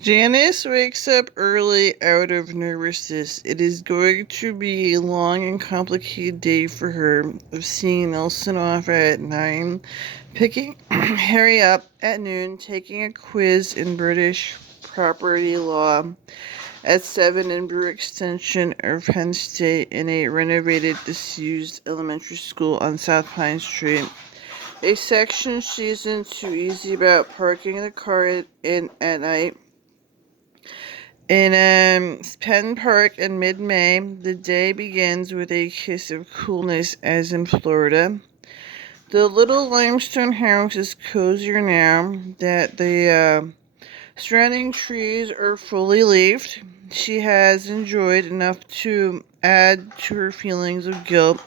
Janice wakes up early out of nervousness. It is going to be a long and complicated day for her of seeing Nelson off at 9, picking Harry up at noon, taking a quiz in British property law at 7 in Brew Extension of Penn State in a renovated, disused elementary school on South Pine Street. A section she isn't too easy about parking the car in at night. In Penn Park in mid-May, the day begins with a kiss of coolness as in Florida. The little limestone house is cozier now that the surrounding trees are fully leafed. She has enjoyed enough to add to her feelings of guilt.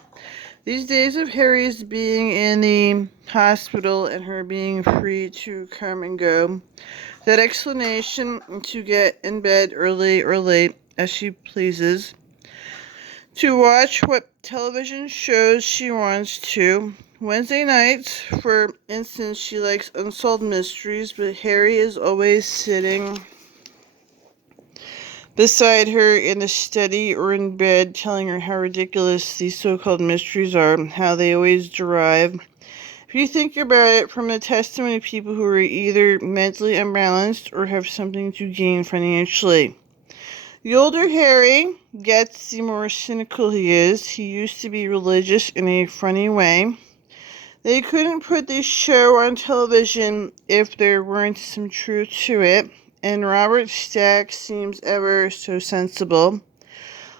These days of Harry's being in the hospital and her being free to come and go, that explanation to get in bed early or late as she pleases, to watch what television shows she wants to. Wednesday nights, for instance, she likes Unsolved Mysteries, but Harry is always sitting beside her in the study or in bed, telling her how ridiculous these so-called mysteries are, how they always derive, if you think about it, from the testimony of people who are either mentally unbalanced or have something to gain financially. The older Harry gets, the more cynical he is. He used to be religious in a funny way. They couldn't put this show on television if there weren't some truth to it, and Robert Stack seems ever so sensible.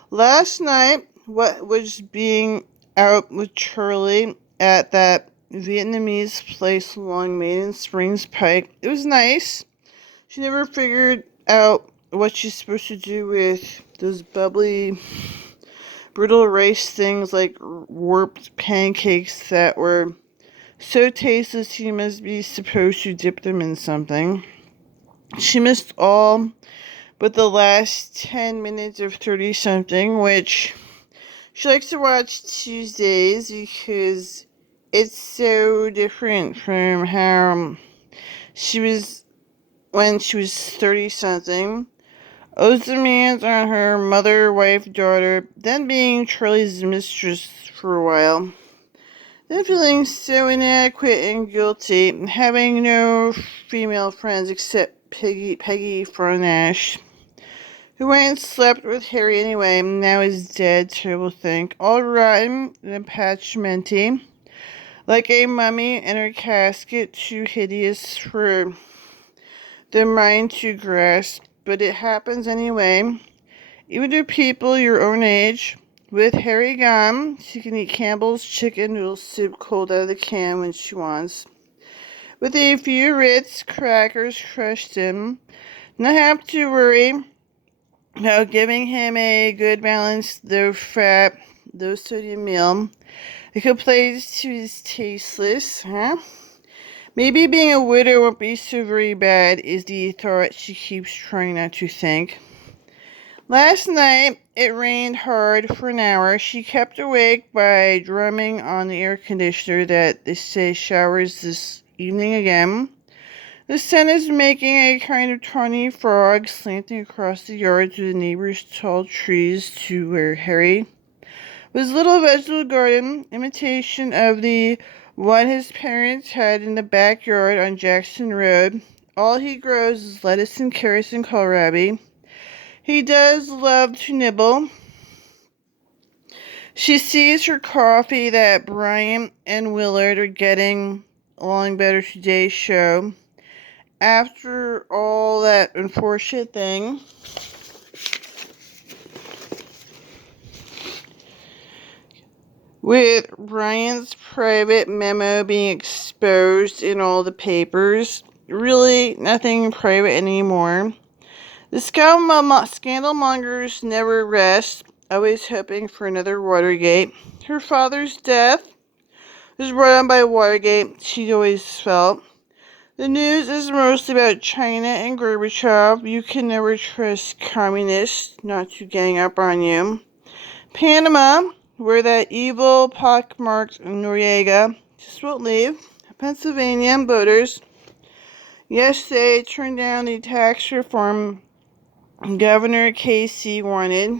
Last night, what was being out with Charlie at that Vietnamese place along Maiden Springs Pike, it was nice. She never figured out what she's supposed to do with those bubbly, brittle rice things like warped pancakes that were so tasteless he must be supposed to dip them in something. She missed all but the last 10 minutes of 30-something, which she likes to watch Tuesdays because it's so different from how she was when she was 30-something. Owes demands on her mother, wife, daughter, then being Charlie's mistress for a while. Then feeling so inadequate and guilty, having no female friends except Peggy Farnash, who went and slept with Harry anyway, and now is dead, terrible thing, all rotten and attachmenty, like a mummy in her casket, too hideous for the mind to grasp, but it happens anyway. Even to people your own age. With Harry gone, she can eat Campbell's chicken noodle soup cold out of the can when she wants, with a few Ritz crackers crushed in. Not have to worry about giving him a good balanced, low fat, low sodium meal. It complains to his tasteless, huh? Maybe being a widow won't be so very bad, is the thought she keeps trying not to think. Last night, it rained hard for an hour. She kept awake by drumming on the air conditioner that they say showers this evening again. The sun is making a kind of tawny frog slanting across the yard to the neighbors' tall trees to where Harry was little vegetable garden, imitation of the one his parents had in the backyard on Jackson Road. All he grows is lettuce and carrots and kohlrabi. He does love to nibble. She sees her coffee that Brian and Willard are getting along better today's show. After all that unfortunate thing, with Brian's private memo being exposed in all the papers, really nothing private anymore. The scandal mongers never rest, always hoping for another Watergate. Her father's death was brought on by Watergate, she always felt. The news is mostly about China and Gorbachev. You can never trust communists not to gang up on you. Panama, where that evil pockmarked Noriega just won't leave. Pennsylvania voters, Yes, they turned down the tax reform Governor Casey wanted.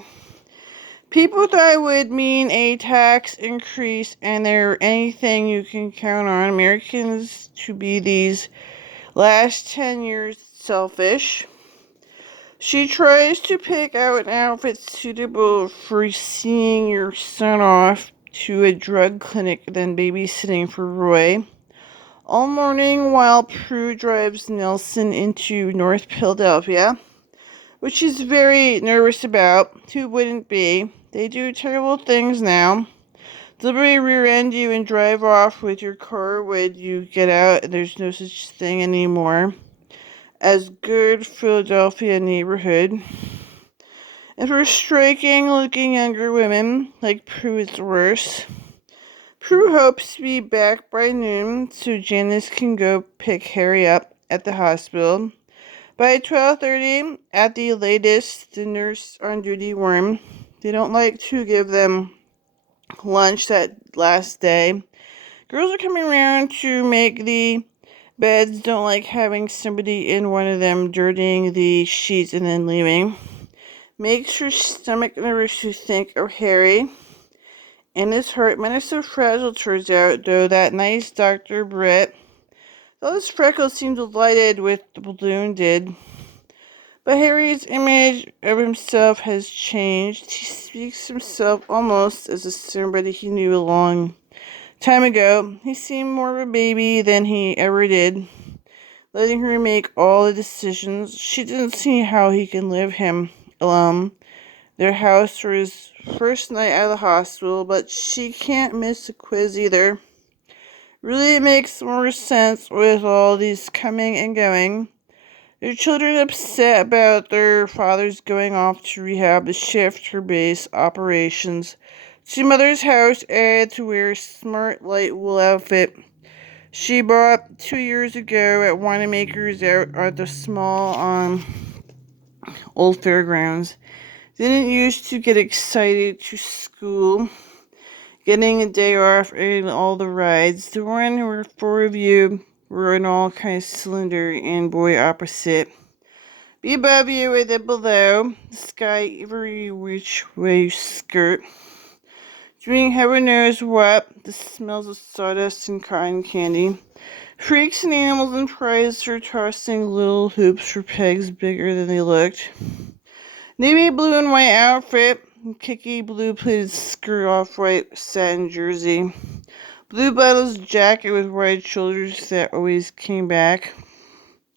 People thought it would mean a tax increase, and there anything you can count on Americans to be these last 10 years selfish. She tries to pick out an outfit suitable for seeing your son off to a drug clinic, then babysitting for Roy all morning while Prue drives Nelson into North Philadelphia, which she's very nervous about. Who wouldn't be? They do terrible things now. Deliberately rear-end you and drive off with your car when you get out, and there's no such thing anymore as good Philadelphia neighborhood. And for striking-looking younger women, like Prue, it's worse. Prue hopes to be back by noon so Janice can go pick Harry up at the hospital. By 12:30, at the latest, the nurse on duty worm. They don't like to give them lunch that last day. Girls are coming around to make the beds, don't like having somebody in one of them dirtying the sheets and then leaving. Makes her stomach nervous to think of Harry. And his heart, men are so fragile, turns out, though that nice Dr. Brett, though his freckles seemed delighted with the balloon did. But Harry's image of himself has changed. He speaks himself almost as somebody he knew a long time ago. He seemed more of a baby than he ever did, letting her make all the decisions. She didn't see how he can leave him alone. Their house for his first night out of the hospital, but she can't miss a quiz either. Really, it makes more sense with all these coming and going. Their children upset about their fathers going off to rehab to shift her base operations to mother's house and to wear a smart light wool outfit she bought 2 years ago at Winemaker's out at the small old fairgrounds. Didn't used to get excited to school, getting a day off and all the rides. The one where 4 of you were in all kinds of cylinder and boy opposite. Be above you and then below. The sky every which way you skirt. Doing heaven knows what. The smells of sawdust and cotton candy. Freaks and animals and prizes are tossing little hoops for pegs bigger than they looked. Navy blue and white outfit. Kicky blue pleated skirt off white satin jersey. Blue bottoms jacket with wide shoulders that always came back.